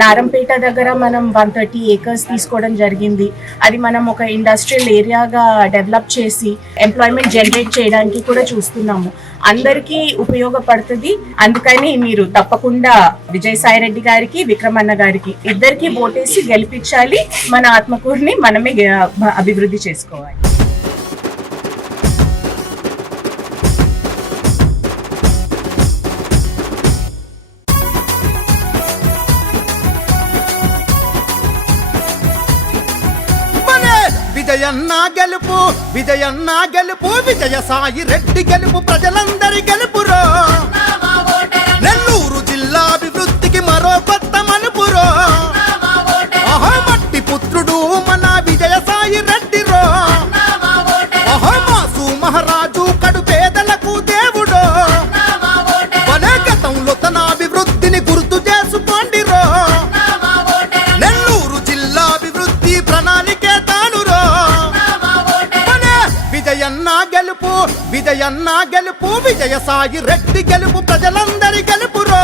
నారంపేట దగ్గర మనం one thirty acres తీసుకోవడం జరిగింది. అది మనం ఒక ఇండస్ట్రియల్ ఏరియాగా డెవలప్ చేసి ఎంప్లాయ్మెంట్ జనరేట్ చేయడానికి కూడా చూస్తున్నాము. అందరికీ ఉపయోగపడుతుంది. అందుకని మీరు తప్పకుండా విజయసాయి రెడ్డి గారికి విక్రమన్న గారికి ఇద్దరికి ఓటేసి గెలిపించాలి. మన ఆత్మకూరుని మనమే అభివృద్ధి చేసుకోవాలి. విజయన్న గెలుపు విజయన్న గెలుపు విజయ సాయి రెడ్డి గెలుపు ప్రజలందరి గెలుపురో. నెల్లూరు జిల్లా అభివృద్ధికి మరో కొత్త మలుపురో. అహో మట్టి పుత్రుడు మన విజయ సాయి రెడ్డిరో. అహో మాసు మహారాజు గెలుపు విజయన్న గెలుపు విజయ సాయి రెడ్డి గెలుపు ప్రజలందరి గెలుపురో.